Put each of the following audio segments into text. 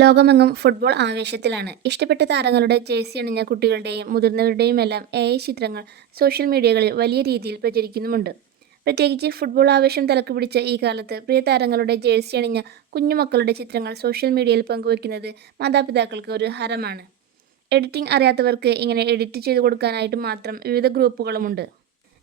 ലോകമെങ്ങും ഫുട്ബോൾ ആവേശത്തിലാണ്. ഇഷ്ടപ്പെട്ട താരങ്ങളുടെ ജേഴ്സി അണിഞ്ഞ കുട്ടികളുടെയും മുതിർന്നവരുടെയുമെല്ലാം AI ചിത്രങ്ങൾ സോഷ്യൽ മീഡിയകളിൽ വലിയ രീതിയിൽ പ്രചരിക്കുന്നുമുണ്ട്. പ്രത്യേകിച്ച് ഫുട്ബോൾ ആവേശം തലക്കുപിടിച്ച ഈ കാലത്ത് പ്രിയ താരങ്ങളുടെ ജേഴ്സി അണിഞ്ഞ കുഞ്ഞുമക്കളുടെ ചിത്രങ്ങൾ സോഷ്യൽ മീഡിയയിൽ പങ്കുവയ്ക്കുന്നത് മാതാപിതാക്കൾക്ക് ഒരു ഹരമാണ്. എഡിറ്റിംഗ് അറിയാത്തവർക്ക് ഇങ്ങനെ എഡിറ്റ് ചെയ്തു കൊടുക്കാനായിട്ട് മാത്രം വിവിധ ഗ്രൂപ്പുകളുമുണ്ട്.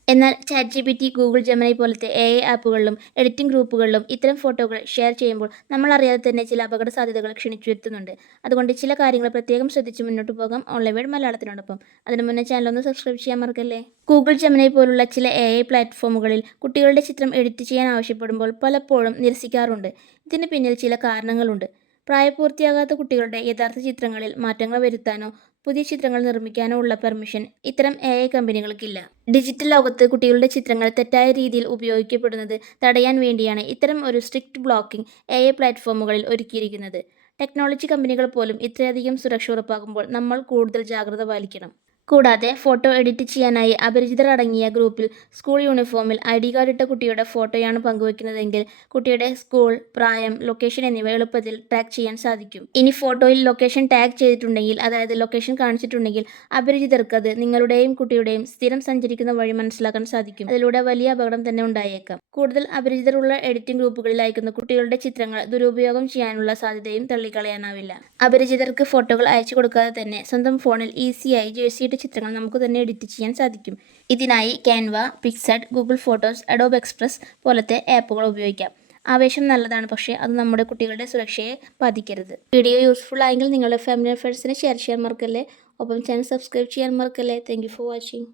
എന്നാൽ ChatGPT, ഗൂഗിൾ ജെമിനി പോലത്തെ AI ആപ്പുകളിലും എഡിറ്റിംഗ് ഗ്രൂപ്പുകളിലും ഇത്തരം ഫോട്ടോകൾ ഷെയർ ചെയ്യുമ്പോൾ നമ്മളറിയാതെ തന്നെ ചില അപകട സാധ്യതകൾ ക്ഷണിച്ചു വരുത്തുന്നുണ്ട്. അതുകൊണ്ട് ചില കാര്യങ്ങൾ പ്രത്യേകം ശ്രദ്ധിച്ച് മുന്നോട്ട് പോകാം ഓൺലൈൻ വേഡ് മലയാളത്തിനോടൊപ്പം. അതിനു മുന്നേ ചാനൽ ഒന്ന് സബ്സ്ക്രൈബ് ചെയ്യാൻ മറക്കല്ലേ. ഗൂഗിൾ ജെമിനി പോലുള്ള ചില AI പ്ലാറ്റ്ഫോമുകളിൽ കുട്ടികളുടെ ചിത്രം എഡിറ്റ് ചെയ്യാൻ ആവശ്യപ്പെടുമ്പോൾ പലപ്പോഴും നിരസിക്കാറുണ്ട്. ഇതിന് പിന്നിൽ ചില കാരണങ്ങളുണ്ട്. പ്രായപൂർത്തിയാകാത്ത കുട്ടികളുടെ യഥാർത്ഥ ചിത്രങ്ങളിൽ മാറ്റങ്ങൾ വരുത്താനോ പുതിയ ചിത്രങ്ങൾ നിർമ്മിക്കാനോ ഉള്ള പെർമിഷൻ ഇത്തരം AI കമ്പനികൾക്കില്ല. ഡിജിറ്റൽ ലോകത്ത് കുട്ടികളുടെ ചിത്രങ്ങൾ തെറ്റായ രീതിയിൽ ഉപയോഗിക്കപ്പെടുന്നത് തടയാൻ വേണ്ടിയാണ് ഇത്തരം ഒരു സ്ട്രിക്റ്റ് ബ്ലോക്കിംഗ് AI പ്ലാറ്റ്ഫോമുകളിൽ ഒരുക്കിയിരിക്കുന്നത്. ടെക്നോളജി കമ്പനികൾ പോലും ഇത്രയധികം സുരക്ഷ ഉറപ്പാക്കുമ്പോൾ നമ്മൾ കൂടുതൽ ജാഗ്രത പാലിക്കണം. കൂടാതെ ഫോട്ടോ എഡിറ്റ് ചെയ്യാനായി അപരിചിതർ അടങ്ങിയ ഗ്രൂപ്പിൽ സ്കൂൾ യൂണിഫോമിൽ ID കാർഡ് ഇട്ട കുട്ടിയുടെ ഫോട്ടോയാണ് പങ്കുവയ്ക്കുന്നതെങ്കിൽ കുട്ടിയുടെ സ്കൂൾ, പ്രായം, ലൊക്കേഷൻ എന്നിവ എളുപ്പത്തിൽ ട്രാക്ക് ചെയ്യാൻ സാധിക്കും. ഇനി ഫോട്ടോയിൽ ലൊക്കേഷൻ ടാഗ് ചെയ്തിട്ടുണ്ടെങ്കിൽ, അതായത് ലൊക്കേഷൻ കാണിച്ചിട്ടുണ്ടെങ്കിൽ അപരിചിതർക്ക് അത് നിങ്ങളുടെയും കുട്ടിയുടെയും സ്ഥിരം സഞ്ചരിക്കുന്ന വഴി മനസ്സിലാക്കാൻ സാധിക്കും. അതിലൂടെ വലിയ അപകടം തന്നെ ഉണ്ടായേക്കാം. കൂടുതൽ അപരിചിതരുള്ള എഡിറ്റിംഗ് ഗ്രൂപ്പുകളിൽ അയക്കുന്ന കുട്ടികളുടെ ചിത്രങ്ങൾ ദുരുപയോഗം ചെയ്യാനുള്ള സാധ്യതയും തള്ളിക്കളയാനാവില്ല. അപരിചിതർക്ക് ഫോട്ടോകൾ അയച്ചു കൊടുക്കാതെ തന്നെ സ്വന്തം ഫോണിൽ ഈസിയായി ജേഴ്സിയുടെ ചിത്രങ്ങൾ നമുക്ക് തന്നെ എഡിറ്റ് ചെയ്യാൻ സാധിക്കും. ഇതിനായി Canva, Picsart, Google photos, Adobe express പോലത്തെ ആപ്പുകൾ ഉപയോഗിക്കാം. ആവേശം നല്ലതാണ്, പക്ഷേ അത് നമ്മുടെ കുട്ടികളുടെ സുരക്ഷയെ ബാധിക്കരുത്. വീഡിയോ യൂസ്ഫുൾ ആയെങ്കിൽ നിങ്ങളുടെ ഫാമിലി ആൻഡ് ഫ്രണ്ട്സിനെ ഷെയർ ചെയ്യാൻ മറക്കല്ലേ. ഒപ്പം ചാനൽ സബ്സ്ക്രൈബ് ചെയ്യാൻ മറക്കല്ലേ. Thank you for watching.